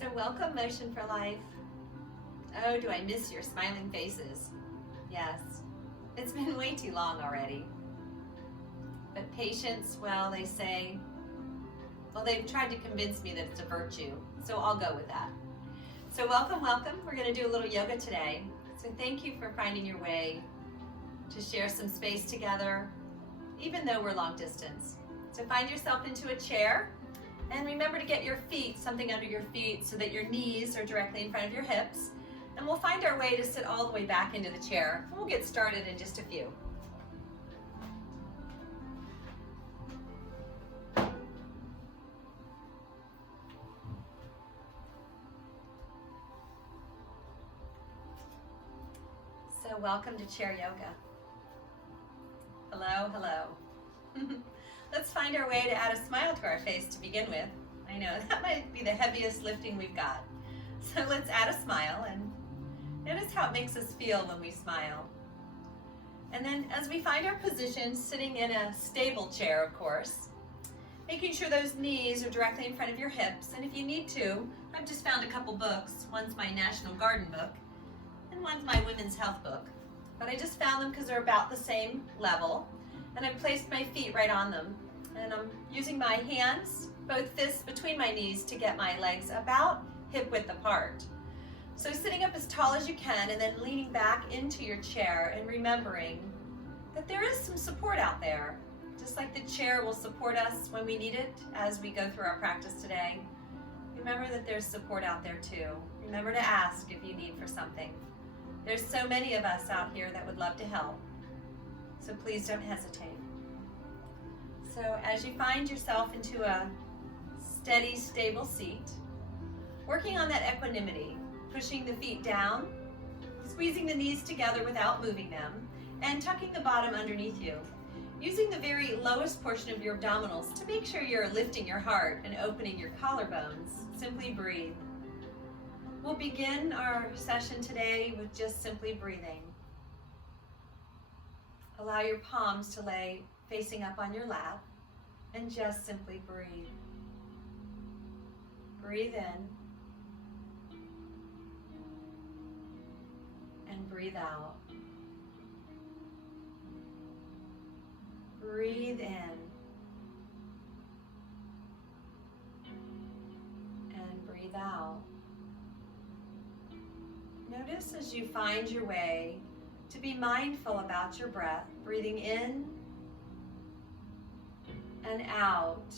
So welcome, Motion for Life. Oh, do I miss your smiling faces? Yes, it's been way too long already. But patience, well, they say, well, they've tried to convince me that it's a virtue, so I'll go with that. So welcome, welcome. We're going to do a little yoga today. So thank you for finding your way to share some space together, even though we're long distance. So find yourself into a chair, and remember to get your feet, something under your feet, so that your knees are directly in front of your hips. And we'll find our way to sit all the way back into the chair. We'll get started in just a few. So welcome to chair yoga. Hello, hello. Let's find our way to add a smile to our face to begin with. I know, that might be the heaviest lifting we've got. So let's add a smile and notice how it makes us feel when we smile. And then as we find our position, sitting in a stable chair, of course, making sure those knees are directly in front of your hips. And if you need to, I've just found a couple books. One's my National Garden book, and one's my Women's Health book. But I just found them because they're about the same level. And I've placed my feet right on them. And I'm using my hands, both fists between my knees, to get my legs about hip width apart. So sitting up as tall as you can and then leaning back into your chair and remembering that there is some support out there. Just like the chair will support us when we need it as we go through our practice today. Remember that there's support out there too. Remember to ask if you need for something. There's so many of us out here that would love to help. So please don't hesitate. So as you find yourself into a steady, stable seat, working on that equanimity, pushing the feet down, squeezing the knees together without moving them, and tucking the bottom underneath you. Using the very lowest portion of your abdominals to make sure you're lifting your heart and opening your collarbones. Simply breathe. We'll begin our session today with just simply breathing. Allow your palms to lay facing up on your lap and just simply breathe. Breathe in and breathe out. Breathe in and breathe out. Notice as you find your way to be mindful about your breath, breathing in and out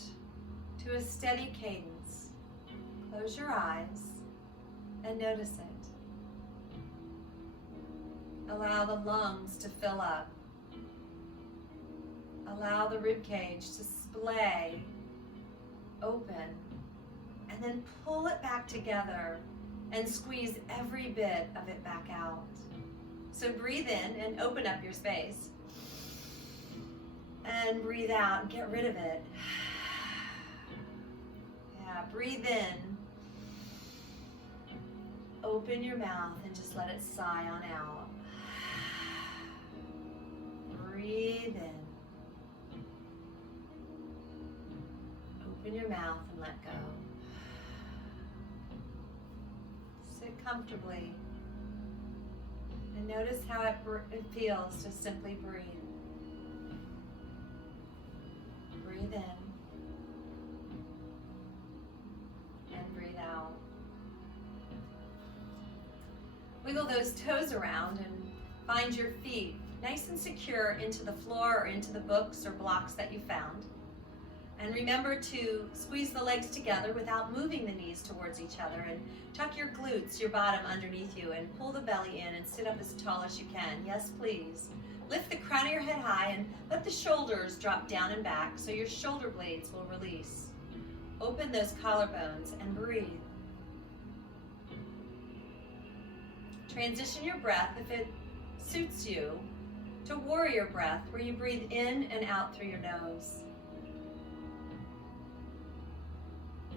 to a steady cadence. Close your eyes and notice it. Allow the lungs to fill up. Allow the rib cage to splay open, and then pull it back together and squeeze every bit of it back out. So breathe in and open up your space. And breathe out and get rid of it. Yeah, breathe in. Open your mouth and just let it sigh on out. Breathe in. Open your mouth and let go. Sit comfortably and notice how it feels to simply breathe. Breathe in and breathe out. Wiggle those toes around and find your feet nice and secure into the floor or into the books or blocks that you found. And remember to squeeze the legs together without moving the knees towards each other, and tuck your glutes, your bottom underneath you, and pull the belly in and sit up as tall as you can. Yes, please. Lift the crown of your head high and let the shoulders drop down and back so your shoulder blades will release. Open those collarbones and breathe. Transition your breath, if it suits you, to warrior breath, where you breathe in and out through your nose.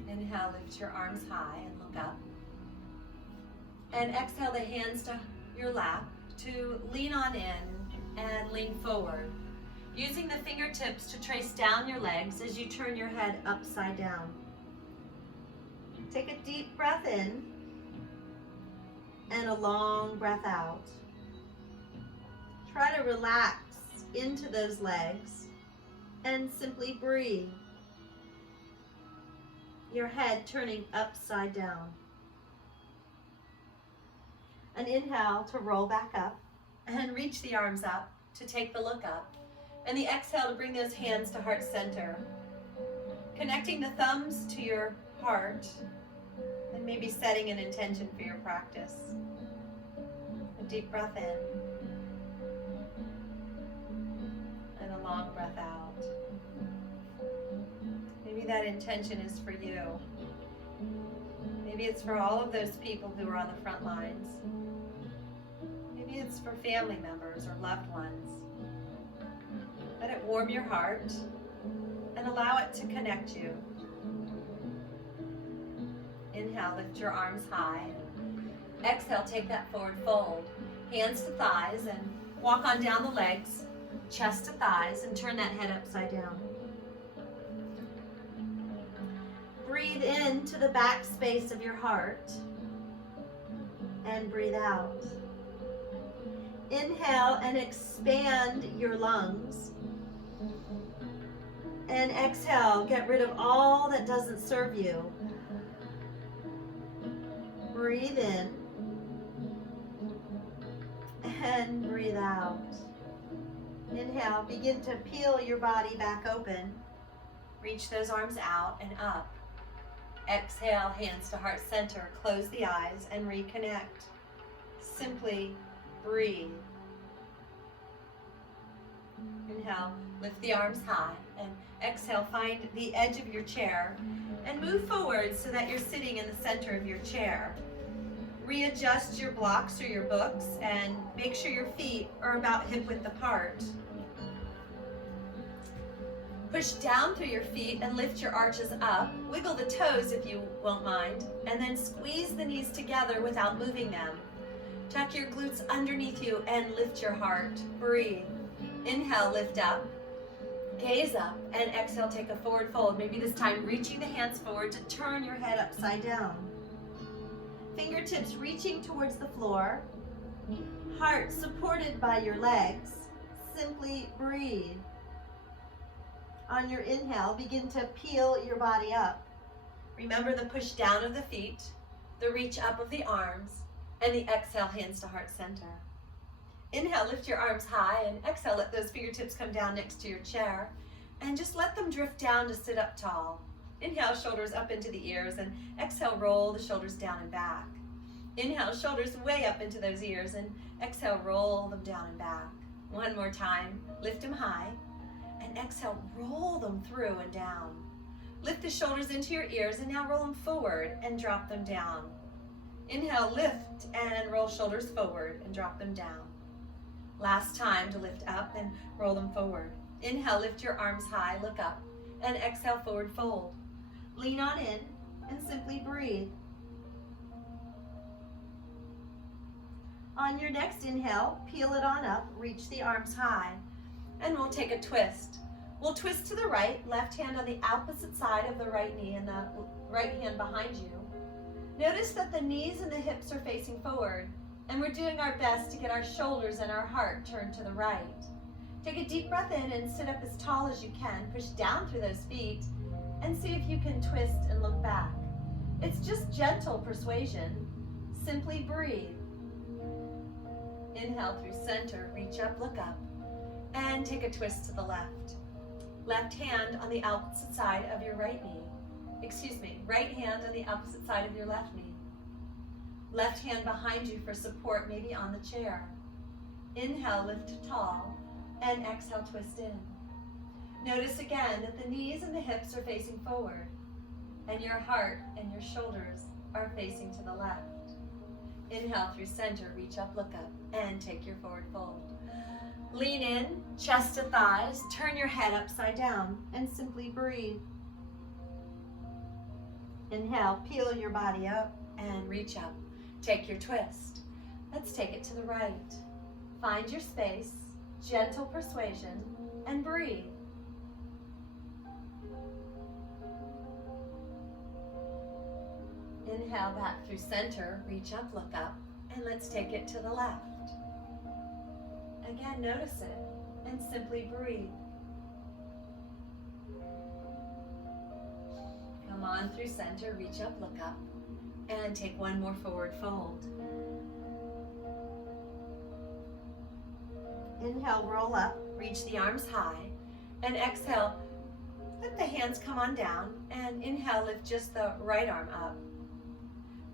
Inhale, lift your arms high and look up. And exhale the hands to your lap to lean on in and lean forward. Using the fingertips to trace down your legs as you turn your head upside down. Take a deep breath in and a long breath out. Try to relax into those legs and simply breathe. Your head turning upside down. An inhale to roll back up and reach the arms up to take the look up. And the exhale to bring those hands to heart center. Connecting the thumbs to your heart and maybe setting an intention for your practice. A deep breath in and a long breath out. Maybe that intention is for you. Maybe it's for all of those people who are on the front lines. Maybe it's for family members or loved ones. Let it warm your heart and allow it to connect you. Inhale, lift your arms high. Exhale, take that forward fold. Hands to thighs and walk on down the legs, chest to thighs, and turn that head upside down. Breathe into the back space of your heart and breathe out. Inhale and expand your lungs. And exhale, get rid of all that doesn't serve you. Breathe in and breathe out. Inhale, begin to peel your body back open. Reach those arms out and up. Exhale, hands to heart center. Close the eyes and reconnect. Simply breathe. Inhale, lift the arms high, and exhale, find the edge of your chair and move forward so that you're sitting in the center of your chair. Readjust your blocks or your books and make sure your feet are about hip width apart. Push down through your feet and lift your arches up. Wiggle the toes if you won't mind, and then squeeze the knees together without moving them. Tuck your glutes underneath you and lift your heart. Breathe. Inhale, lift up. Gaze up, and exhale, take a forward fold. Maybe this time reaching the hands forward to turn your head upside down. Fingertips reaching towards the floor. Heart supported by your legs. Simply breathe. On your inhale, begin to peel your body up. Remember the push down of the feet, the reach up of the arms, and the exhale, hands to heart center. Inhale, lift your arms high, and exhale, let those fingertips come down next to your chair, and just let them drift down to sit up tall. Inhale, shoulders up into the ears, and exhale, roll the shoulders down and back. Inhale, shoulders way up into those ears, and exhale, roll them down and back. One more time, lift them high, and exhale, roll them through and down. Lift the shoulders into your ears, and now roll them forward and drop them down. Inhale, lift and roll shoulders forward and drop them down. Last time to lift up and roll them forward. Inhale, lift your arms high, look up, and exhale, forward fold. Lean on in and simply breathe. On your next inhale, peel it on up, reach the arms high, and we'll take a twist. We'll twist to the right, left hand on the opposite side of the right knee and the right hand behind you. Notice that the knees and the hips are facing forward, and we're doing our best to get our shoulders and our heart turned to the right. Take a deep breath in and sit up as tall as you can. Push down through those feet and see if you can twist and look back. It's just gentle persuasion. Simply breathe. Inhale through center, reach up, look up, and take a twist to the left. Left hand on the opposite side of your right knee. Right hand on the opposite side of your left knee. Left hand behind you for support, maybe on the chair. Inhale, lift tall, and exhale, twist in. Notice again that the knees and the hips are facing forward, and your heart and your shoulders are facing to the left. Inhale through center, reach up, look up, and take your forward fold. Lean in, chest to thighs, turn your head upside down, and simply breathe. Inhale, peel your body up, and reach up. Take your twist. Let's take it to the right. Find your space, gentle persuasion, and breathe. Inhale back through center, reach up, look up, and let's take it to the left. Again, notice it and simply breathe. Come on through center, reach up, look up, and take one more forward fold. Inhale, roll up, reach the arms high, and exhale, let the hands come on down, and inhale, lift just the right arm up.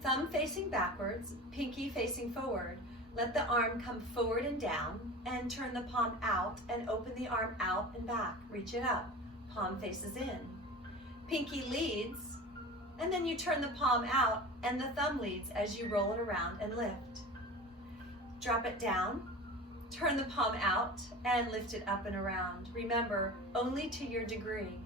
Thumb facing backwards, pinky facing forward. Let the arm come forward and down, and turn the palm out and open the arm out and back. Reach it up, palm faces in. Pinky leads, and then you turn the palm out and the thumb leads as you roll it around and lift. Drop it down, turn the palm out and lift it up and around. Remember, only to your degree.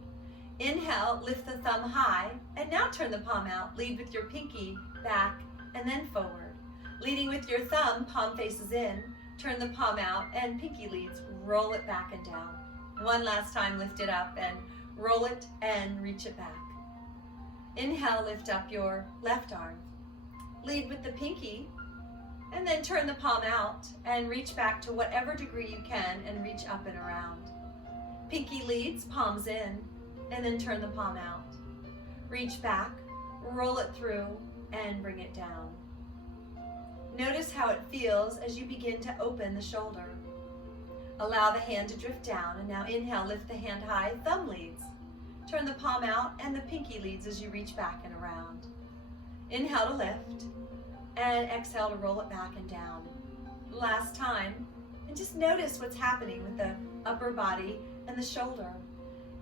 Inhale, lift the thumb high, and now turn the palm out. Lead with your pinky back and then forward. Leading with your thumb, palm faces in, turn the palm out and pinky leads, roll it back and down. One last time, lift it up and roll it and reach it back. Inhale, lift up your left arm. Lead with the pinky and then turn the palm out and reach back to whatever degree you can and reach up and around. Pinky leads, palms in, and then turn the palm out. Reach back, roll it through, and bring it down. Notice how it feels as you begin to open the shoulder. Allow the hand to drift down, and now inhale, lift the hand high, thumb leads. Turn the palm out, and the pinky leads as you reach back and around. Inhale to lift, and exhale to roll it back and down. Last time, and just notice what's happening with the upper body and the shoulder.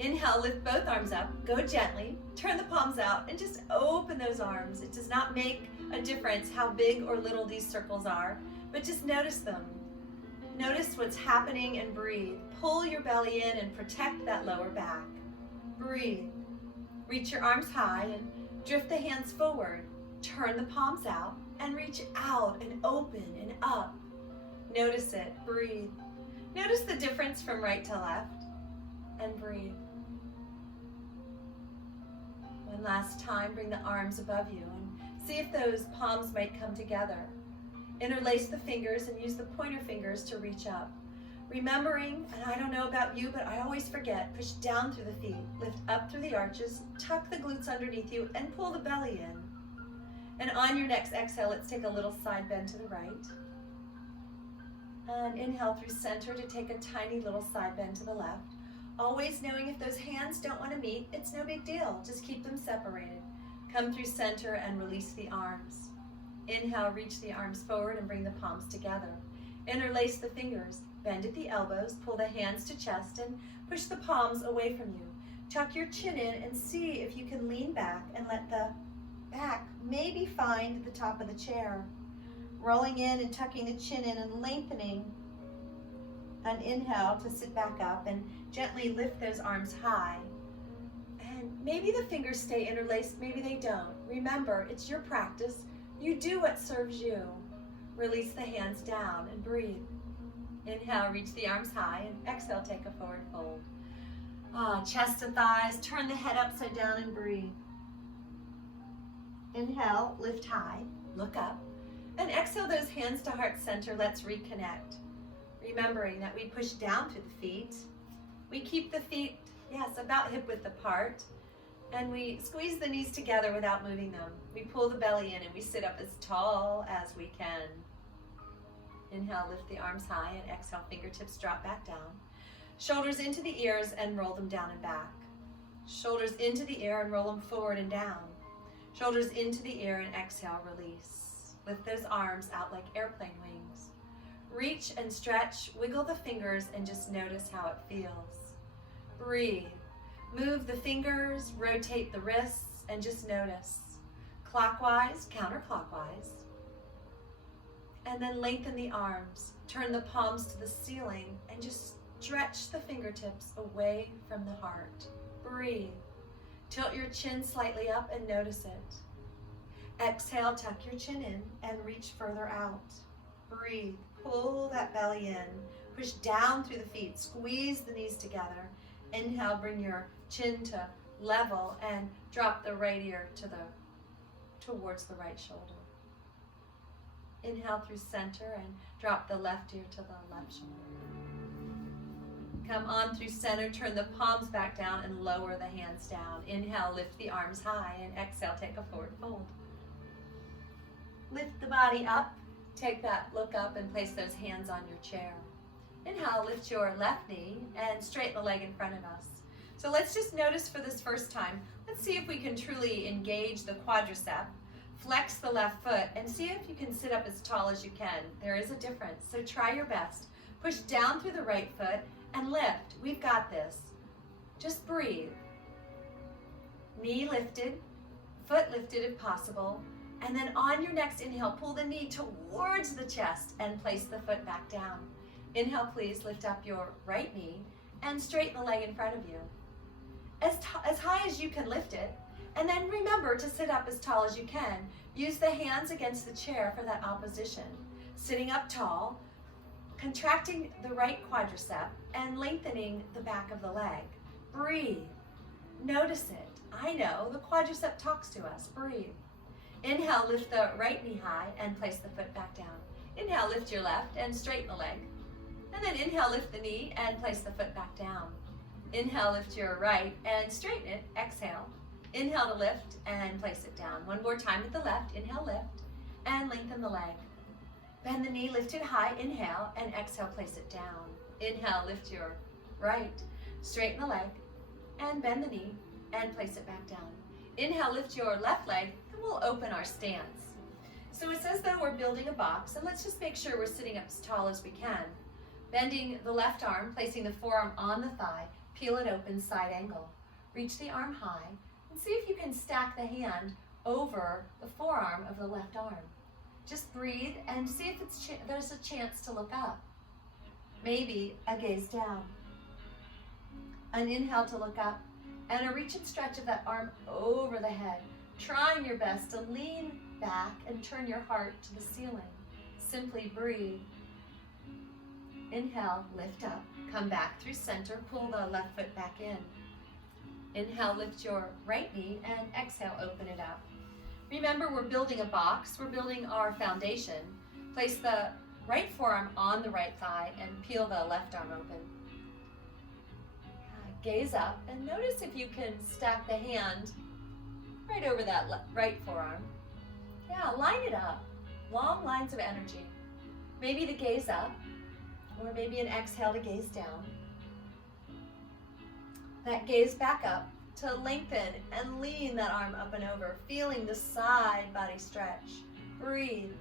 Inhale, lift both arms up, go gently, turn the palms out, and just open those arms. It does not make a difference how big or little these circles are, but just notice them. Notice what's happening and breathe. Pull your belly in and protect that lower back. Breathe. Reach your arms high and drift the hands forward. Turn the palms out and reach out and open and up. Notice it. Breathe. Notice the difference from right to left and breathe. One last time, bring the arms above you and see if those palms might come together. Interlace the fingers and use the pointer fingers to reach up. Remembering, and I don't know about you, but I always forget, push down through the feet, lift up through the arches, tuck the glutes underneath you, and pull the belly in. And on your next exhale, let's take a little side bend to the right. And inhale through center to take a tiny little side bend to the left. Always knowing if those hands don't want to meet, it's no big deal. Just keep them separated. Come through center and release the arms. Inhale, reach the arms forward and bring the palms together. Interlace the fingers, bend at the elbows, pull the hands to chest and push the palms away from you. Tuck your chin in and see if you can lean back and let the back maybe find the top of the chair. Rolling in and tucking the chin in and lengthening. An inhale to sit back up and gently lift those arms high. And maybe the fingers stay interlaced, maybe they don't. Remember, it's your practice. You do what serves you. Release the hands down and breathe. Inhale, reach the arms high, and exhale, take a forward fold. Chest to thighs, turn the head upside down and breathe. Inhale, lift high, look up, and exhale those hands to heart center. Let's reconnect. Remembering that we push down through the feet. We keep the feet, yes, about hip width apart, and we squeeze the knees together without moving them. We pull the belly in and we sit up as tall as we can. Inhale, lift the arms high, and exhale, fingertips drop back down. Shoulders into the ears and roll them down and back. Shoulders into the air and roll them forward and down. Shoulders into the air and exhale, release. Lift those arms out like airplane wings. Reach and stretch, wiggle the fingers, and just notice how it feels. Breathe. Move the fingers, rotate the wrists, and just notice. Clockwise, counterclockwise. And then lengthen the arms. Turn the palms to the ceiling and just stretch the fingertips away from the heart. Breathe. Tilt your chin slightly up and notice it. Exhale, tuck your chin in and reach further out. Breathe. Pull that belly in. Push down through the feet. Squeeze the knees together. Inhale, bring your chin to level and drop the right ear to towards the right shoulder. Inhale through center and drop the left ear to the left shoulder. Come on through center, turn the palms back down and lower the hands down. Inhale, lift the arms high, and exhale, take a forward fold. Lift the body up, take that look up and place those hands on your chair. Inhale, lift your left knee and straighten the leg in front of us. So let's just notice for this first time, let's see if we can truly engage the quadricep, flex the left foot, and see if you can sit up as tall as you can. There is a difference, so try your best. Push down through the right foot and lift. We've got this. Just breathe. Knee lifted, foot lifted if possible, and then on your next inhale, pull the knee towards the chest and place the foot back down. Inhale, please lift up your right knee and straighten the leg in front of you. As high as you can lift it, and then remember to sit up as tall as you can. Use the hands against the chair for that opposition. Sitting up tall, contracting the right quadricep and lengthening the back of the leg. Breathe. Notice it. I know, the quadricep talks to us. Breathe. Inhale, lift the right knee high and place the foot back down. Inhale, lift your left and straighten the leg. And then inhale, lift the knee and place the foot back down. Inhale, lift your right and straighten it. Exhale. Inhale to lift and place it down. One more time with the left. Inhale, lift and lengthen the leg. Bend the knee, lift it high. Inhale and exhale, place it down. Inhale, lift your right, straighten the leg and bend the knee and place it back down. Inhale, lift your left leg and we'll open our stance. So it's as though we're building a box, and let's just make sure we're sitting up as tall as we can. Bending the left arm, placing the forearm on the thigh, peel it open, side angle. Reach the arm high and see if you can stack the hand over the forearm of the left arm. Just breathe and see if there's a chance to look up. Maybe a gaze down. An inhale to look up and a reach and stretch of that arm over the head. Trying your best to lean back and turn your heart to the ceiling. Simply breathe. Inhale, lift up, come back through center, pull the left foot back in. Inhale, lift your right knee and exhale, open it up. Remember, we're building a box, we're building our foundation. Place the right forearm on the right thigh and peel the left arm open. Gaze up and notice if you can stack the hand right over that right forearm. Yeah, line it up. Long lines of energy. Maybe the gaze up, or maybe an exhale to gaze down. That gaze back up to lengthen and lean that arm up and over, feeling the side body stretch. Breathe.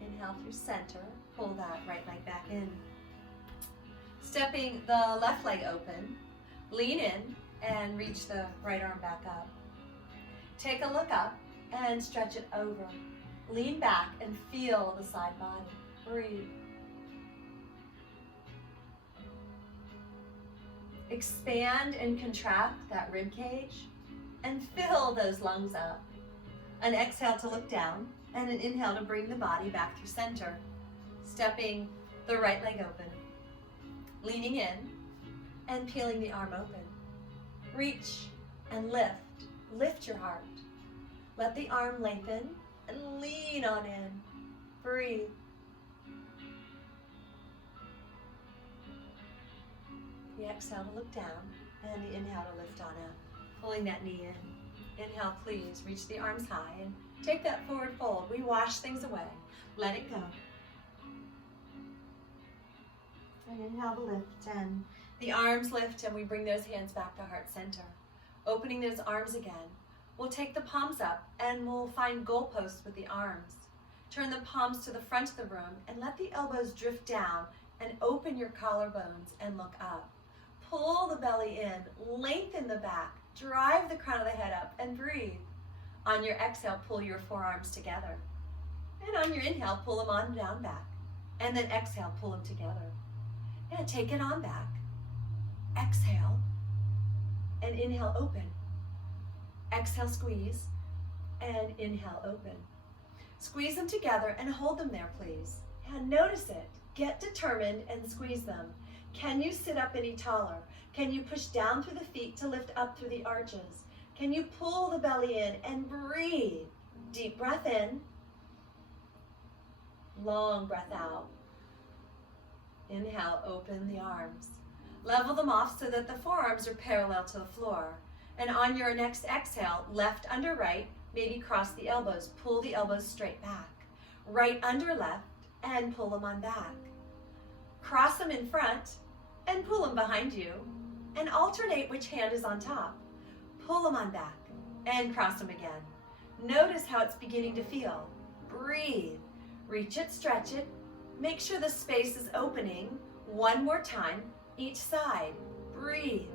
Inhale through center, pull that right leg back in. Stepping the left leg open, lean in and reach the right arm back up. Take a look up and stretch it over. Lean back and feel the side body. Breathe. Expand and contract that rib cage and fill those lungs up. An exhale to look down and an inhale to bring the body back through center. Stepping the right leg open. Leaning in and peeling the arm open. Reach and lift. Lift your heart. Let the arm lengthen and lean on in. Breathe. The exhale to look down and the inhale to lift on up. Pulling that knee in. Inhale, please. Reach the arms high and take that forward fold. We wash things away. Let it go. And inhale to lift, and the arms lift, and we bring those hands back to heart center. Opening those arms again. We'll take the palms up and we'll find goalposts with the arms. Turn the palms to the front of the room and let the elbows drift down and open your collarbones and look up. Pull the belly in, lengthen the back, drive the crown of the head up and breathe. On your exhale, pull your forearms together. And on your inhale, pull them on down back. And then exhale, pull them together. And take it on back. Exhale. And inhale, open. Exhale, squeeze. And inhale, open. Squeeze them together and hold them there, please. And notice it. Get determined and squeeze them. Can you sit up any taller? Can you push down through the feet to lift up through the arches? Can you pull the belly in and breathe? Deep breath in. Long breath out. Inhale, open the arms. Level them off so that the forearms are parallel to the floor. And on your next exhale, left under right, maybe cross the elbows. Pull the elbows straight back. Right under left and pull them on back. Cross them in front and pull them behind you. And alternate which hand is on top. Pull them on back and cross them again. Notice how it's beginning to feel. Breathe. Reach it, stretch it. Make sure the space is opening. One more time, each side. Breathe.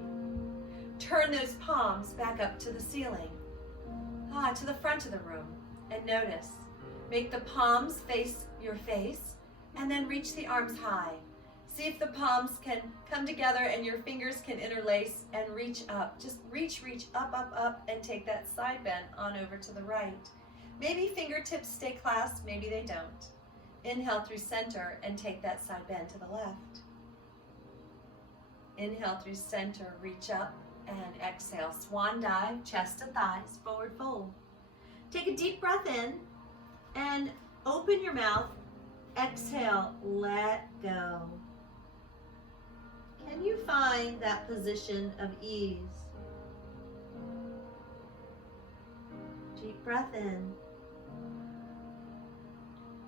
Turn those palms back up to the ceiling. To the front of the room. And notice. Make the palms face your face and then reach the arms high. See if the palms can come together and your fingers can interlace and reach up. Just reach up, up, up, and take that side bend on over to the right. Maybe fingertips stay clasped, maybe they don't. Inhale through center and take that side bend to the left. Inhale through center, reach up, and exhale. Swan dive, chest to thighs, forward fold. Take a deep breath in and open your mouth. Exhale, let go. Can you find that position of ease? Deep breath in.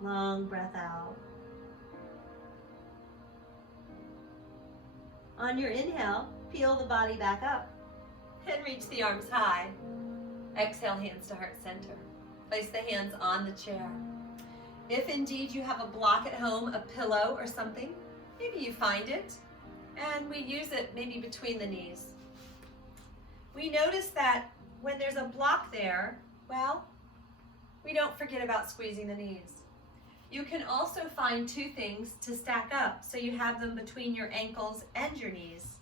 Long breath out. On your inhale, peel the body back up and reach the arms high. Exhale, hands to heart center. Place the hands on the chair. If indeed you have a block at home, a pillow or something, maybe you find it and we use it maybe between the knees. We notice that when there's a block there, well, we don't forget about squeezing the knees. You can also find two things to stack up so you have them between your ankles and your knees.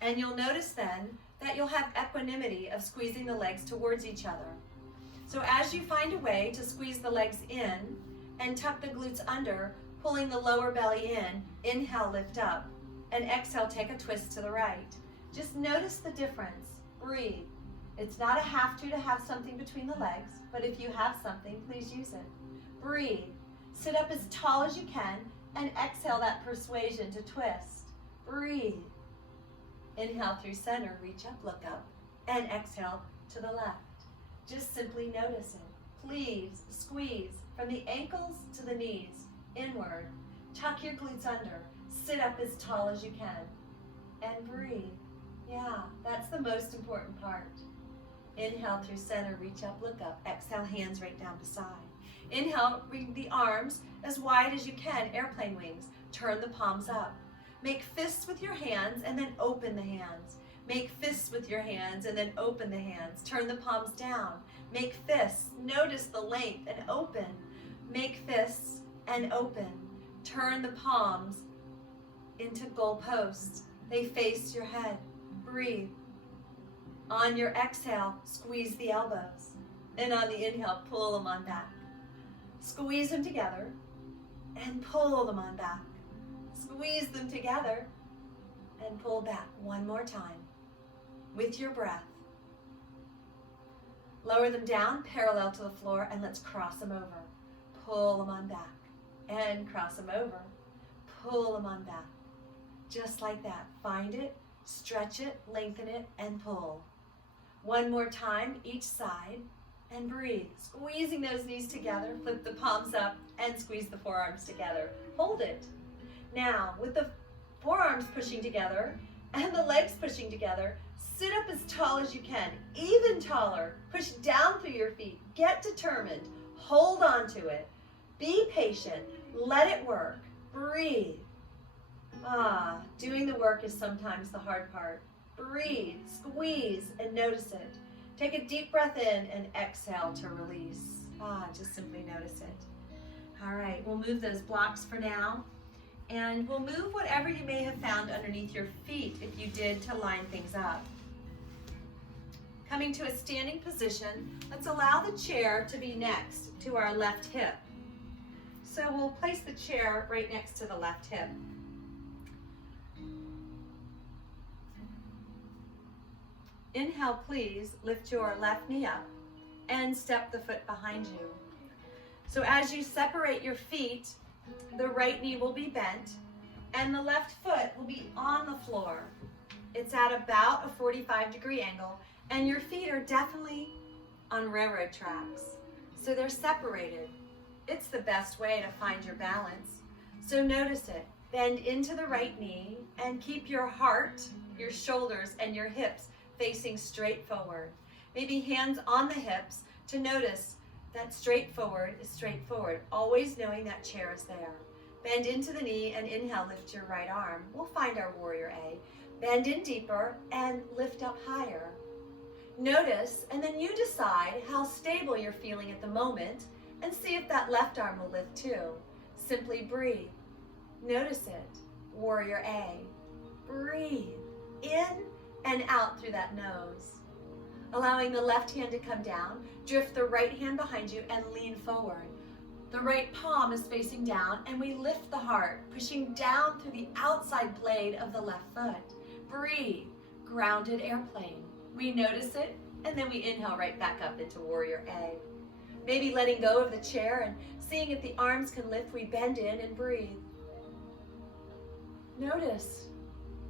And you'll notice then that you'll have equanimity of squeezing the legs towards each other. So as you find a way to squeeze the legs in and tuck the glutes under, pulling the lower belly in, inhale, lift up, and exhale, take a twist to the right. Just notice the difference. Breathe. It's not a have to have something between the legs, but if you have something, please use it. Breathe. Sit up as tall as you can and exhale that persuasion to twist. Breathe. Inhale through center, reach up, look up, and exhale to the left. Just simply notice it. Please squeeze from the ankles to the knees, inward. Tuck your glutes under. Sit up as tall as you can. And breathe. Yeah, that's the most important part. Inhale through center, reach up, look up. Exhale, hands right down beside. Inhale, bring the arms as wide as you can, airplane wings. Turn the palms up. Make fists with your hands and then open the hands. Make fists with your hands and then open the hands. Turn the palms down. Make fists. Notice the length and open. Make fists and open. Turn the palms into goalposts. They face your head. Breathe. On your exhale, squeeze the elbows. And on the inhale, pull them on back. Squeeze them together and pull them on back. Squeeze them together and pull back one more time with your breath. Lower them down parallel to the floor and let's cross them over. Pull them on back and cross them over. Pull them on back. Just like that. Find it, stretch it, lengthen it, and pull. One more time, each side, and breathe. Squeezing those knees together, flip the palms up, and squeeze the forearms together. Hold it. Now, with the forearms pushing together and the legs pushing together, sit up as tall as you can, even taller. Push down through your feet. Get determined. Hold on to it. Be patient. Let it work. Breathe. Doing the work is sometimes the hard part. Breathe, squeeze, and notice it. Take a deep breath in and exhale to release. Just simply notice it. All right, we'll move those blocks for now. And we'll move whatever you may have found underneath your feet if you did to line things up. Coming to a standing position, let's allow the chair to be next to our left hip. So we'll place the chair right next to the left hip. Inhale, please lift your left knee up and step the foot behind you. So as you separate your feet, the right knee will be bent and the left foot will be on the floor. It's at about a 45-degree angle, and your feet are definitely on railroad tracks. So they're separated. It's the best way to find your balance. So notice it. Bend into the right knee and keep your heart, your shoulders, and your hips facing straight forward. Maybe hands on the hips to notice that straight forward is straight forward, always knowing that chair is there. Bend into the knee and inhale, lift your right arm. We'll find our warrior A. Bend in deeper and lift up higher. Notice, and then you decide how stable you're feeling at the moment and see if that left arm will lift too. Simply breathe. Notice it. Warrior A. Breathe in and out through that nose. Allowing the left hand to come down, drift the right hand behind you and lean forward. The right palm is facing down and we lift the heart, pushing down through the outside blade of the left foot. Breathe, grounded airplane. We notice it and then we inhale right back up into warrior A. Maybe letting go of the chair and seeing if the arms can lift, we bend in and breathe. Notice,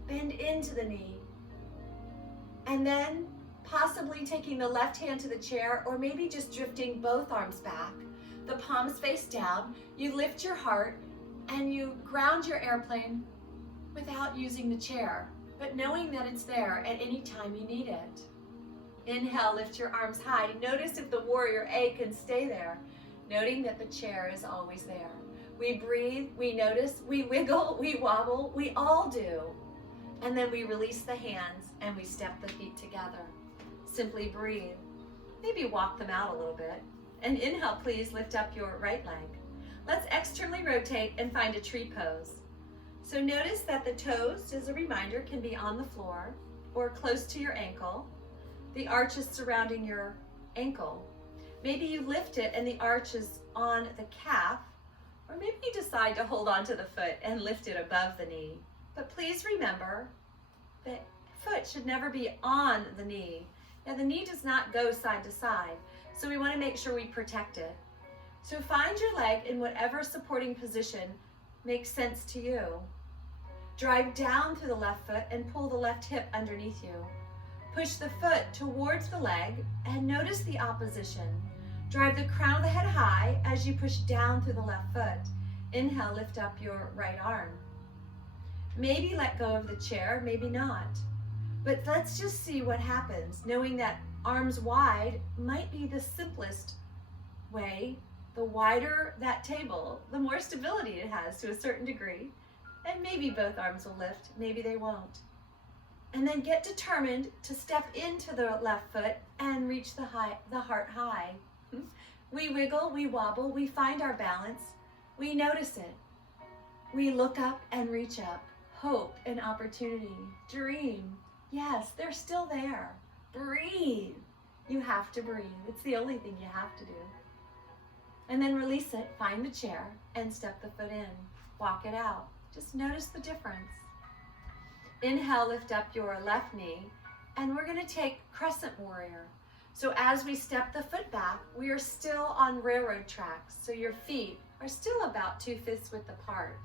bend into the knee. And then possibly taking the left hand to the chair or maybe just drifting both arms back. The palms face down, you lift your heart and you ground your airplane without using the chair, but knowing that it's there at any time you need it. Inhale, lift your arms high. Notice if the warrior A can stay there, noting that the chair is always there. We breathe, we notice, we wiggle, we wobble, we all do. And then we release the hands and we step the feet together. Simply breathe. Maybe walk them out a little bit. And inhale, please lift up your right leg. Let's externally rotate and find a tree pose. So notice that the toes, as a reminder, can be on the floor or close to your ankle. The arch is surrounding your ankle. Maybe you lift it and the arch is on the calf, or maybe you decide to hold on to the foot and lift it above the knee. But please remember, the foot should never be on the knee. Now the knee does not go side to side, so we want to make sure we protect it. So find your leg in whatever supporting position makes sense to you. Drive down through the left foot and pull the left hip underneath you. Push the foot towards the leg and notice the opposition. Drive the crown of the head high as you push down through the left foot. Inhale, lift up your right arm. Maybe let go of the chair, maybe not. But let's just see what happens, knowing that arms wide might be the simplest way. The wider that table, the more stability it has to a certain degree. And maybe both arms will lift, maybe they won't. And then get determined to step into the left foot and reach the heart high. We wiggle, we wobble, we find our balance, we notice it. We look up and reach up. Hope and opportunity, dream. Yes, they're still there. Breathe. You have to breathe. It's the only thing you have to do. And then release it, find the chair, and step the foot in. Walk it out. Just notice the difference. Inhale, lift up your left knee, and we're going to take crescent warrior. So as we step the foot back, we are still on railroad tracks, so your feet are still about 2/5 width apart.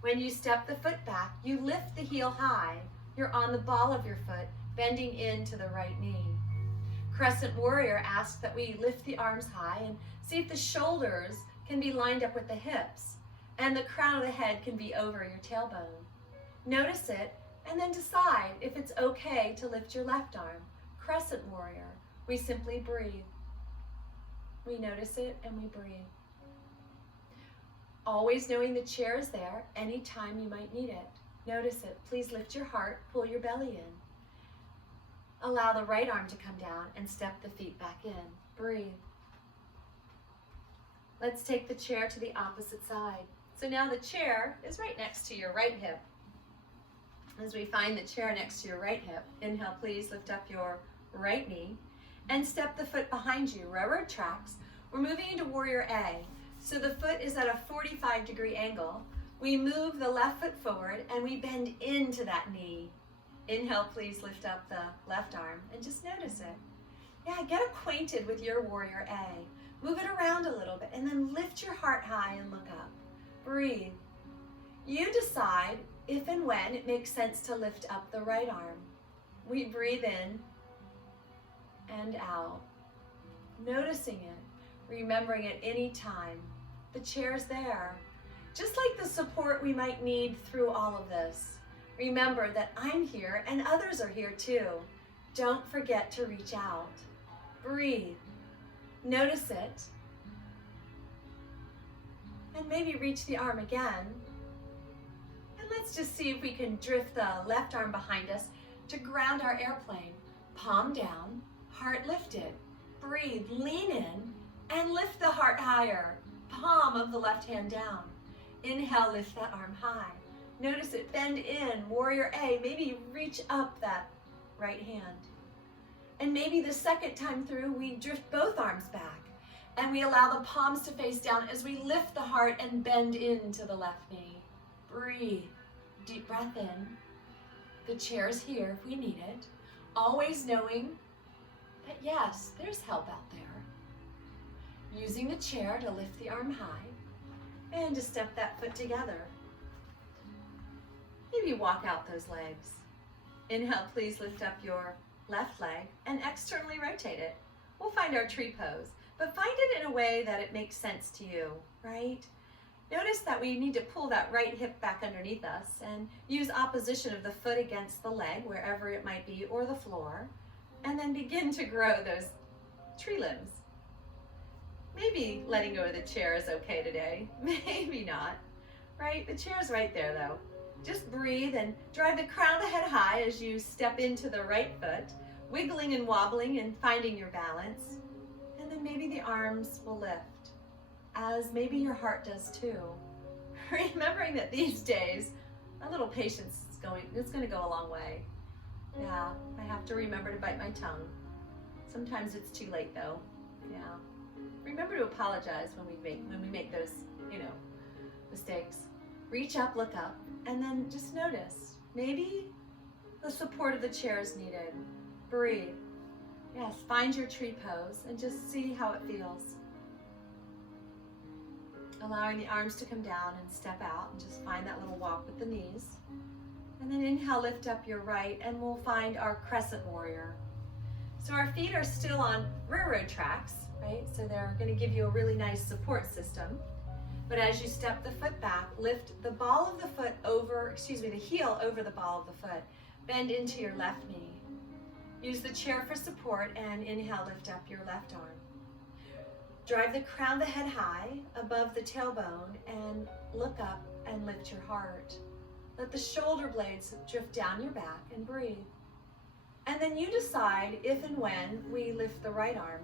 When you step the foot back, you lift the heel high. You're on the ball of your foot, bending into the right knee. Crescent warrior asks that we lift the arms high and see if the shoulders can be lined up with the hips and the crown of the head can be over your tailbone. Notice it and then decide if it's okay to lift your left arm. Crescent warrior, we simply breathe. We notice it and we breathe. Always knowing the chair is there anytime you might need it. Notice it. Please lift your heart, pull your belly in. Allow the right arm to come down and step the feet back in. Breathe. Let's take the chair to the opposite side. So now the chair is right next to your right hip. As we find the chair next to your right hip, inhale, please lift up your right knee and step the foot behind you. Railroad tracks. We're moving into warrior A. So the foot is at a 45-degree angle. We move the left foot forward and we bend into that knee. Inhale, please lift up the left arm and just notice it. Yeah, get acquainted with your warrior A. Move it around a little bit and then lift your heart high and look up. Breathe. You decide if and when it makes sense to lift up the right arm. We breathe in and out, noticing it, remembering at any time. The chair's there, just like the support we might need through all of this. Remember that I'm here and others are here too. Don't forget to reach out. Breathe. Notice it. And maybe reach the arm again. And let's just see if we can drift the left arm behind us to ground our airplane. Palm down, heart lifted. Breathe, lean in, and lift the heart higher. Palm of the left hand down. Inhale, lift that arm high. Notice it, bend in, warrior A. Maybe reach up that right hand. And maybe the second time through, we drift both arms back. And we allow the palms to face down as we lift the heart and bend into the left knee. Breathe. Deep breath in. The chair's here if we need it. Always knowing that yes, there's help out there. Using the chair to lift the arm high and to step that foot together. Maybe walk out those legs. Inhale, please lift up your left leg and externally rotate it. We'll find our tree pose, but find it in a way that it makes sense to you, right? Notice that we need to pull that right hip back underneath us and use opposition of the foot against the leg, wherever it might be, or the floor, and then begin to grow those tree limbs. Maybe letting go of the chair is okay today, maybe not, right? The chair's right there though. Just breathe and drive the crown of the head high as you step into the right foot, wiggling and wobbling and finding your balance. And then maybe the arms will lift, as maybe your heart does too. Remembering that these days, a little patience is going to go a long way. Yeah, I have to remember to bite my tongue. Sometimes it's too late though. Yeah. Remember to apologize when we make those, mistakes. Reach up, look up, and then just notice. Maybe the support of the chair is needed. Breathe. Yes, find your tree pose and just see how it feels. Allowing the arms to come down and step out and just find that little walk with the knees. And then inhale, lift up your right, and we'll find our crescent warrior. So our feet are still on railroad tracks, right? So they're going to give you a really nice support system. But as you step the foot back, lift the ball of the foot over, the heel over the ball of the foot. Bend into your left knee. Use the chair for support and inhale, lift up your left arm. Drive the crown of the head high above the tailbone and look up and lift your heart. Let the shoulder blades drift down your back and breathe. And then you decide if and when we lift the right arm.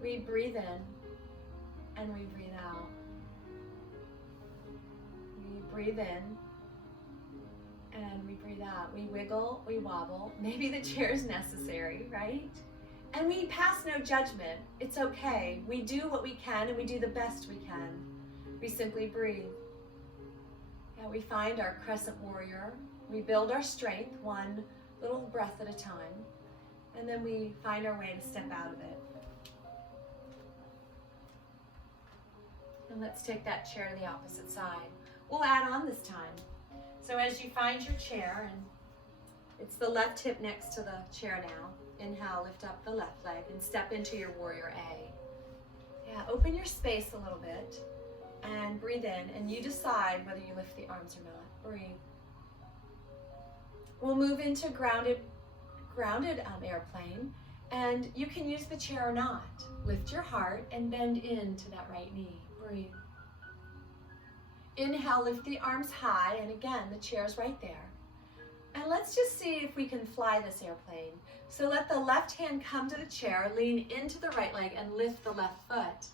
We breathe in and we breathe out. We breathe in and we breathe out. We wiggle, we wobble. Maybe the chair is necessary, right? And we pass no judgment. It's okay. We do what we can and we do the best we can. We simply breathe. Yeah, we find our crescent warrior. We build our strength one little breath at a time. And then we find our way to step out of it. And let's take that chair to the opposite side. We'll add on this time. So as you find your chair, and it's the left hip next to the chair now. Inhale, lift up the left leg and step into your warrior A. Yeah, open your space a little bit and breathe in, and you decide whether you lift the arms or not. Breathe. We'll move into grounded airplane, and you can use the chair or not. Lift your heart and bend into that right knee. Breathe. Inhale, lift the arms high, and again, the chair's right there. And let's just see if we can fly this airplane. So let the left hand come to the chair, lean into the right leg, and lift the left foot.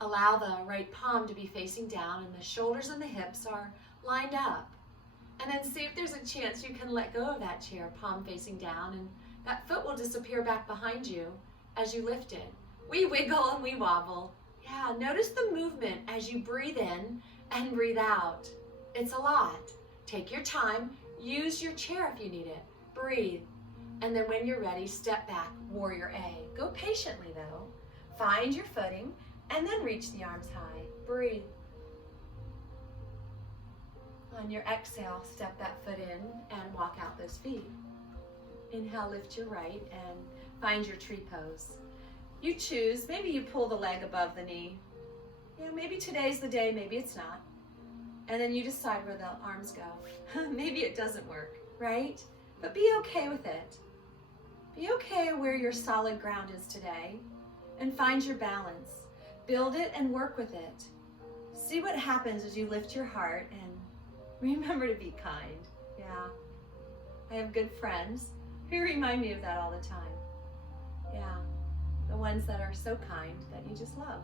Allow the right palm to be facing down, and the shoulders and the hips are lined up. And then see if there's a chance you can let go of that chair, palm facing down, and that foot will disappear back behind you as you lift it. We wiggle and we wobble. Yeah, notice the movement as you breathe in and breathe out. It's a lot. Take your time. Use your chair if you need it. Breathe. And then when you're ready, step back, warrior A. Go patiently though. Find your footing and then reach the arms high. Breathe. On your exhale, step that foot in and walk out those feet. Inhale, lift your right and find your tree pose. You choose, maybe you pull the leg above the knee. Yeah, maybe today's the day, maybe it's not. And then you decide where the arms go. Maybe it doesn't work, right? But be okay with it. Be okay where your solid ground is today and find your balance. Build it and work with it. See what happens as you lift your heart and remember to be kind. Yeah, I have good friends who remind me of that all the time. Yeah, the ones that are so kind that you just love.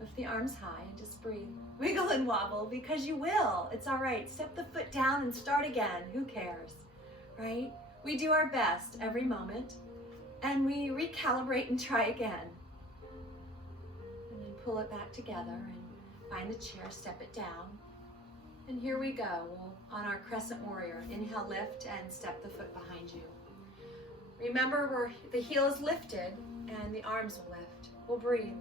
Lift the arms high and just breathe. Wiggle and wobble because you will. It's all right. Step the foot down and start again. Who cares, right? We do our best every moment and we recalibrate and try again. And then pull it back together and find the chair, step it down. And here we go. On our crescent warrior, inhale, lift, and step the foot behind you. Remember where the heel is lifted and the arms will lift. We'll breathe.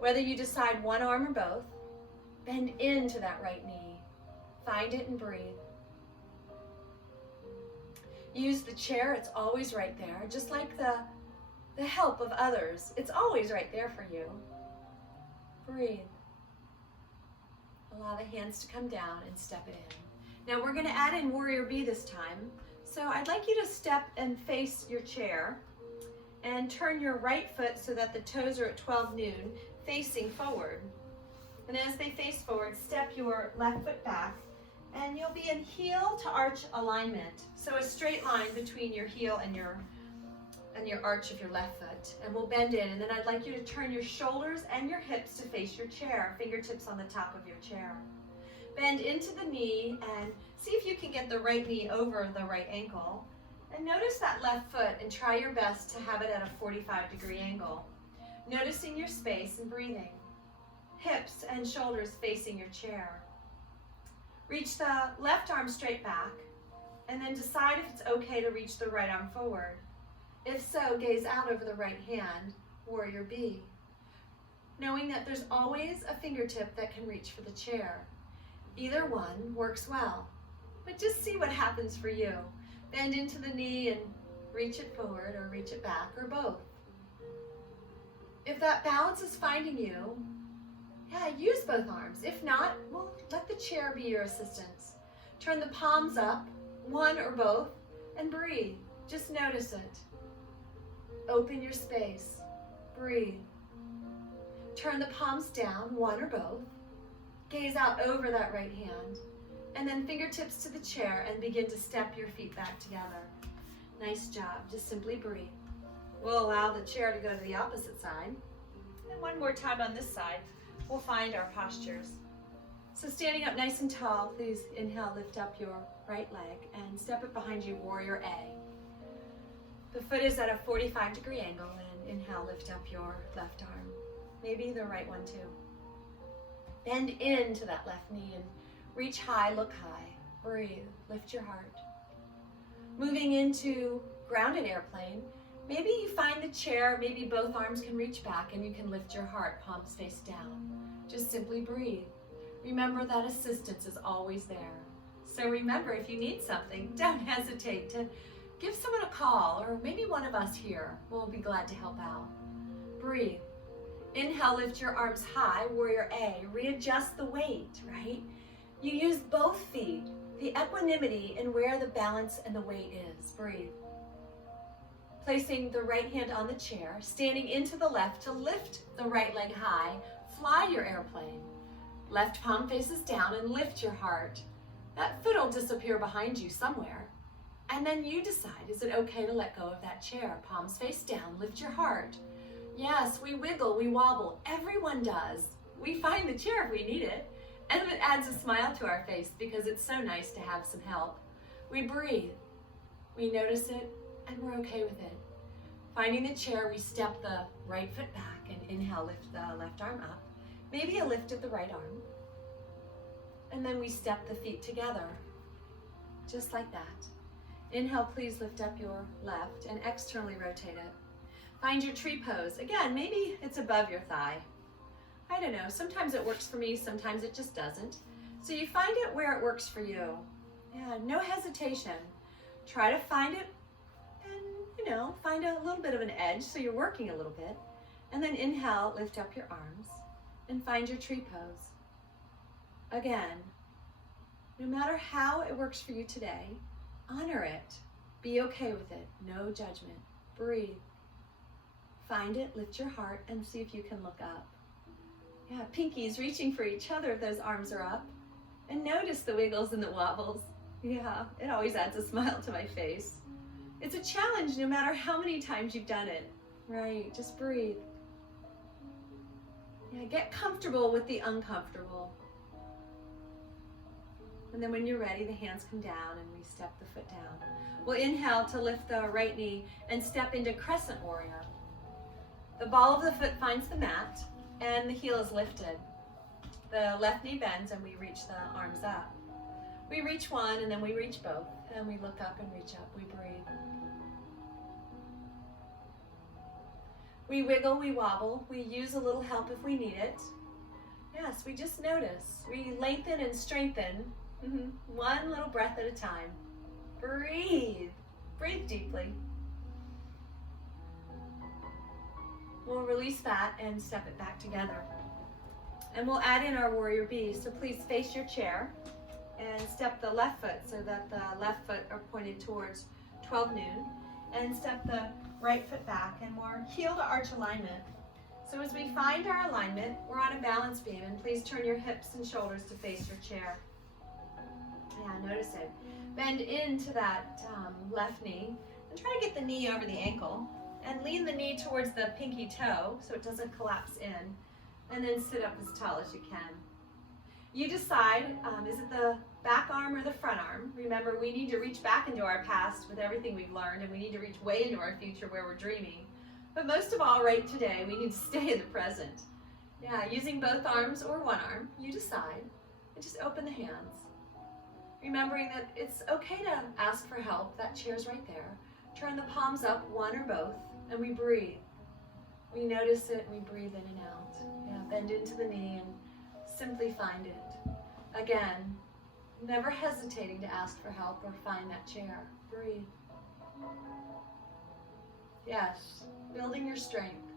Whether you decide one arm or both, bend into that right knee. Find it and breathe. Use the chair, it's always right there. Just like the help of others, it's always right there for you. Breathe. Allow the hands to come down and step it in. Now we're going to add in warrior B this time. So I'd like you to step and face your chair and turn your right foot so that the toes are at 12 noon, facing forward. And as they face forward, step your left foot back and you'll be in heel to arch alignment. So a straight line between your heel and your arch of your left foot. And we'll bend in, and then I'd like you to turn your shoulders and your hips to face your chair, fingertips on the top of your chair. Bend into the knee and see if you can get the right knee over the right ankle. And notice that left foot and try your best to have it at a 45-degree angle. Noticing your space and breathing. Hips and shoulders facing your chair. Reach the left arm straight back and then decide if it's okay to reach the right arm forward. If so, gaze out over the right hand, warrior B. Knowing that there's always a fingertip that can reach for the chair. Either one works well, but just see what happens for you. Bend into the knee and reach it forward or reach it back or both. If that balance is finding you, yeah, use both arms. If not, well, let the chair be your assistance. Turn the palms up, one or both, and breathe. Just notice it. Open your space. Breathe. Turn the palms down, one or both. Gaze out over that right hand. And then fingertips to the chair and begin to step your feet back together. Nice job. Just simply breathe. We'll allow the chair to go to the opposite side. And one more time on this side. We'll find our postures. So standing up nice and tall, please inhale, lift up your right leg and step it behind you, warrior A. The foot is at a 45-degree angle and inhale, lift up your left arm. Maybe the right one too. Bend into that left knee and reach high, look high. Breathe, lift your heart. Moving into grounded airplane, maybe you find the chair, maybe both arms can reach back and you can lift your heart, palms face down. Just simply breathe. Remember that assistance is always there. So remember, if you need something, don't hesitate to give someone a call, or maybe one of us here will be glad to help out. Breathe. Inhale, lift your arms high, warrior A. Readjust the weight, right? You use both feet, the equanimity in where the balance and the weight is. Breathe. Placing the right hand on the chair, standing into the left to lift the right leg high, fly your airplane. Left palm faces down and lift your heart. That foot will disappear behind you somewhere. And then you decide, is it okay to let go of that chair? Palms face down, lift your heart. Yes, we wiggle, we wobble. Everyone does. We find the chair if we need it. And it adds a smile to our face because it's so nice to have some help. We breathe. We notice it and we're okay with it. Finding the chair, we step the right foot back and inhale, lift the left arm up. Maybe a lift at the right arm. And then we step the feet together. just like that. Inhale, please lift up your left and externally rotate it. Find your tree pose. Again, maybe it's above your thigh. I don't know, sometimes it works for me, sometimes it just doesn't. So you find it where it works for you. Yeah, no hesitation. Try to find it and, find a little bit of an edge so you're working a little bit. And then inhale, lift up your arms and find your tree pose. Again, no matter how it works for you today, honor it. Be okay with it. No judgment. Breathe. Find it, lift your heart, and see if you can look up. Yeah, pinkies reaching for each other if those arms are up. And notice the wiggles and the wobbles. Yeah, it always adds a smile to my face. It's a challenge no matter how many times you've done it. Right, just breathe. Yeah, get comfortable with the uncomfortable. And then when you're ready, the hands come down and we step the foot down. We'll inhale to lift the right knee and step into crescent warrior. The ball of the foot finds the mat and the heel is lifted. The left knee bends and we reach the arms up. We reach one and then we reach both and we look up and reach up. We breathe. We wiggle, we wobble, we use a little help if we need it. Yes, we just notice. We lengthen and strengthen. One little breath at a time. Breathe. Breathe deeply. We'll release that and step it back together. And we'll add in our warrior B. So please face your chair and step the left foot so that the left foot are pointed towards 12 noon. And step the right foot back and we're heel to arch alignment. So as we find our alignment, we're on a balance beam and please turn your hips and shoulders to face your chair. Yeah, notice it. Bend into that left knee and try to get the knee over the ankle and lean the knee towards the pinky toe so it doesn't collapse in, and then sit up as tall as you can. You decide, is it the back arm or the front arm? Remember, we need to reach back into our past with everything we've learned, and we need to reach way into our future where we're dreaming. But most of all, right today, we need to stay in the present. Yeah, using both arms or one arm, you decide, and just open the hands. Remembering that it's okay to ask for help, that chair's right there. Turn the palms up, one or both, and we breathe. We notice it, we breathe in and out. Yeah, bend into the knee and simply find it. Again, never hesitating to ask for help or find that chair. Breathe. Yes, building your strength.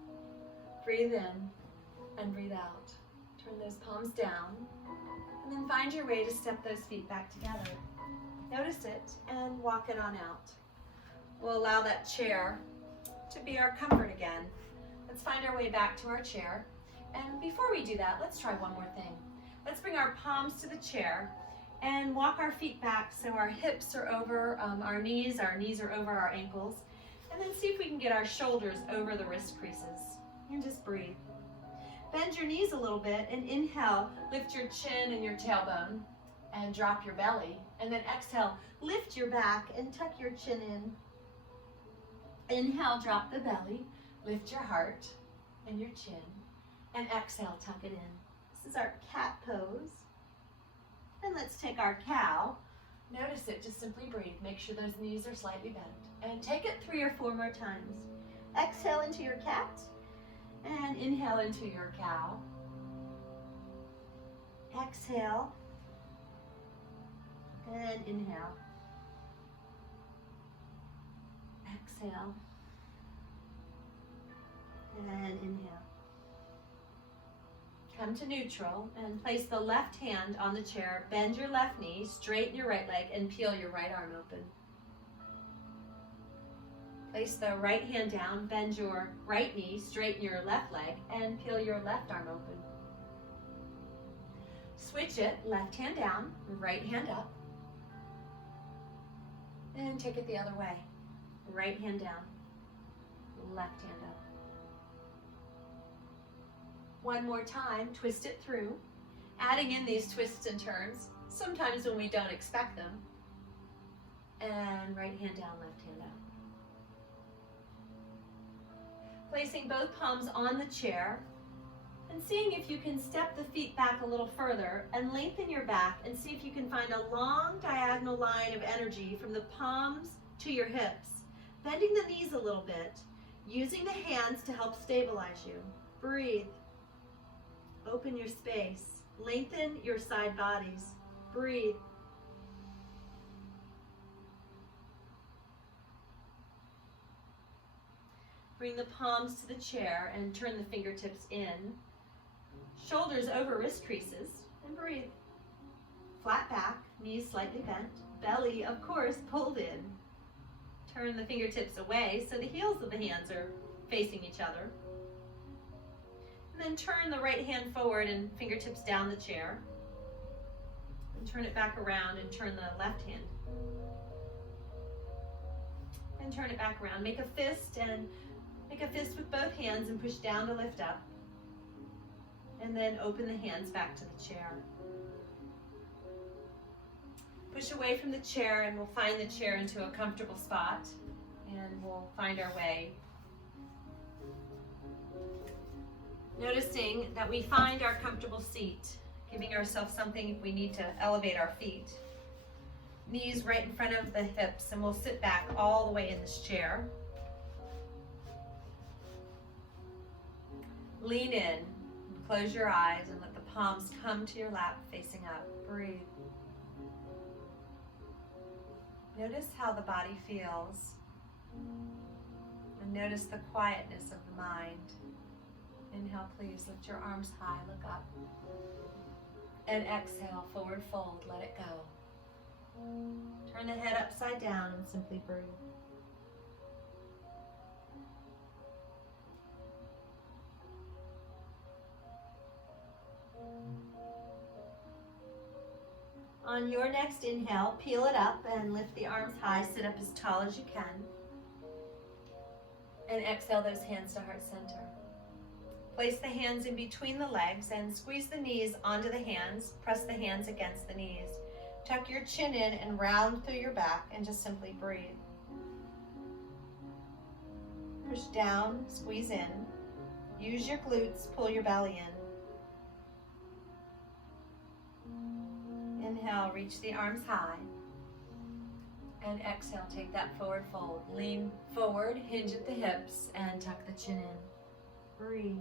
Breathe in and breathe out. Turn those palms down and then find your way to step those feet back together. Notice it and walk it on out. We'll allow that chair to be our comfort again. Let's find our way back to our chair. And before we do that, let's try one more thing. Let's bring our palms to the chair and walk our feet back so our hips are over our knees are over our ankles. And then see if we can get our shoulders over the wrist creases. And just breathe. Bend your knees a little bit and inhale, lift your chin and your tailbone and drop your belly. And then exhale, lift your back and tuck your chin in. Inhale, drop the belly, lift your heart and your chin. And exhale, tuck it in. This is our cat pose. And let's take our cow. Notice it, just simply breathe. Make sure those knees are slightly bent. And take it 3 or 4 more times. Exhale into your cat. And inhale into your cow. Exhale. And inhale. Exhale. And inhale. Come to neutral and place the left hand on the chair. Bend your left knee, straighten your right leg, and peel your right arm open. Place the right hand down, bend your right knee, straighten your left leg, and peel your left arm open. Switch it, left hand down, right hand up. And take it the other way. Right hand down, left hand up. One more time, twist it through, adding in these twists and turns, sometimes when we don't expect them. And right hand down, left hand up. Placing both palms on the chair And seeing if you can step the feet back a little further and lengthen your back and see if you can find a long diagonal line of energy from the palms to your hips. Bending the knees a little bit, using the hands to help stabilize you. Breathe. Open your space. Lengthen your side bodies. Breathe. Bring the palms to the chair and turn the fingertips in. Shoulders over wrist creases, and breathe. Flat back, knees slightly bent, belly, of course, pulled in. Turn the fingertips away so the heels of the hands are facing each other. And then turn the right hand forward and fingertips down the chair. And turn it back around and turn the left hand. And turn it back around. Make a fist with both hands and push down to lift up. And then open the hands back to the chair. Push away from the chair and we'll find the chair into a comfortable spot and we'll find our way. Noticing that we find our comfortable seat, giving ourselves something if we need to elevate our feet. Knees right in front of the hips, and we'll sit back all the way in this chair. Lean in, close your eyes, and let the palms come to your lap facing up. Breathe. Notice how the body feels, and notice the quietness of the mind. Inhale, please, lift your arms high, look up. And exhale, forward fold, let it go. Turn the head upside down and simply breathe. On your next inhale, peel it up and lift the arms high, sit up as tall as you can. And exhale those hands to heart center. Place the hands in between the legs and squeeze the knees onto the hands. Press the hands against the knees. Tuck your chin in and round through your back and just simply breathe. Push down, squeeze in. Use your glutes, pull your belly in. Inhale, reach the arms high. And exhale, take that forward fold. Lean forward, hinge at the hips, and tuck the chin in. Breathe.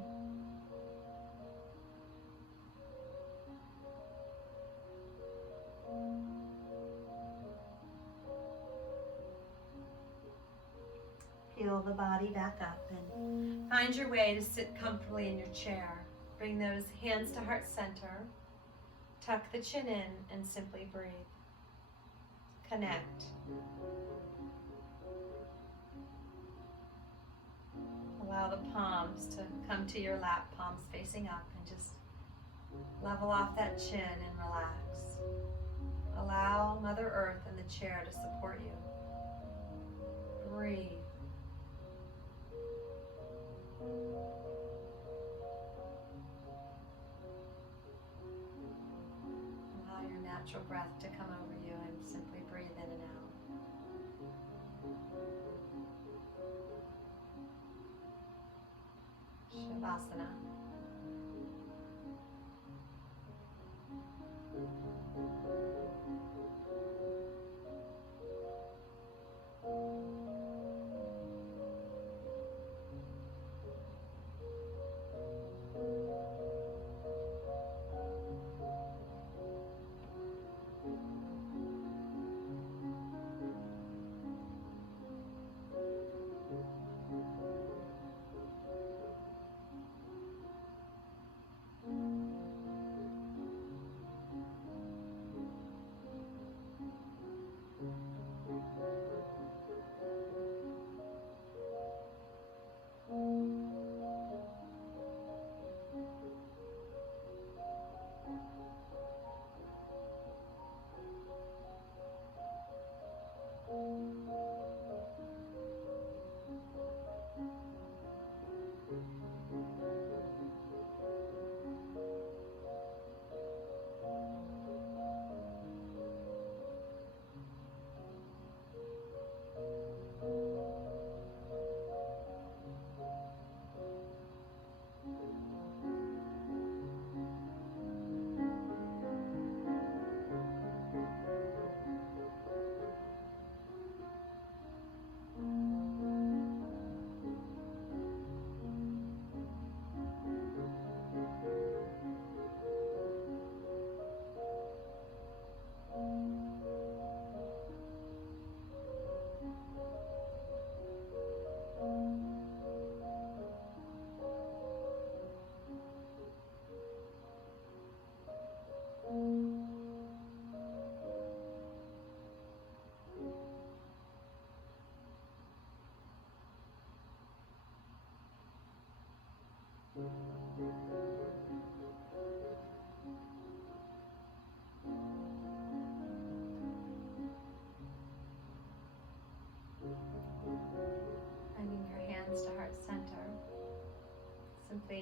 Peel the body back up and find your way to sit comfortably in your chair. Bring those hands to heart center. Tuck the chin in and simply breathe. Connect. Allow the palms to come to your lap, palms facing up, and just level off that chin and relax. Allow Mother Earth and the chair to support you. Breathe. Allow your natural breath to come over you and simply breathe in and out. Shavasana.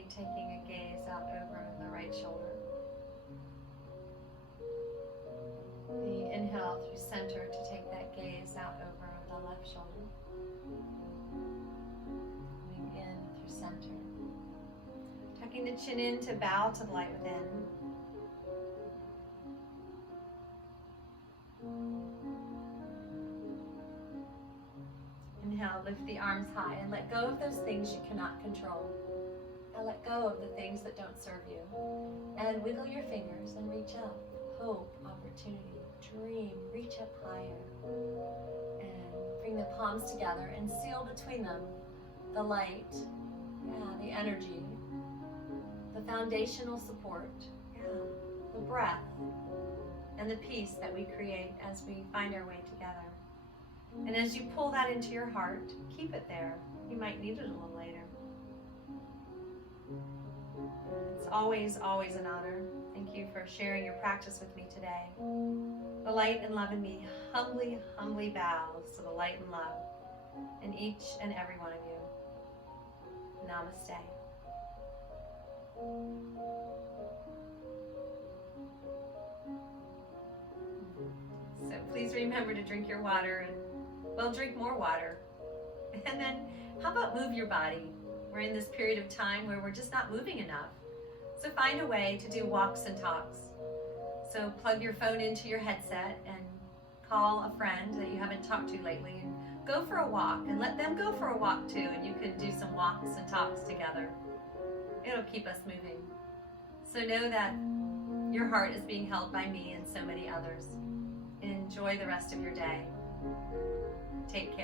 taking a gaze out over the right shoulder. The inhale through center to take that gaze out over the left shoulder. Coming in through center. Tucking the chin in to bow to the light within. Inhale, lift the arms high and let go of those things you cannot control. Now let go of the things that don't serve you. And wiggle your fingers and reach up. Hope, opportunity, dream, reach up higher. And bring the palms together and seal between them the light, the energy, the foundational support, the breath, and the peace that we create as we find our way together. And as you pull that into your heart, keep it there. You might need it a little later. It's always, always an honor. Thank you for sharing your practice with me today. The light and love in me humbly, humbly bows to the light and love in each and every one of you. Namaste. So please remember to drink your water and, well, drink more water. And then how about move your body? We're in this period of time where we're just not moving enough. So find a way to do walks and talks. So plug your phone into your headset and call a friend that you haven't talked to lately and go for a walk and let them go for a walk too, and you can do some walks and talks together. It'll keep us moving. So know that your heart is being held by me and so many others. Enjoy the rest of your day. Take care.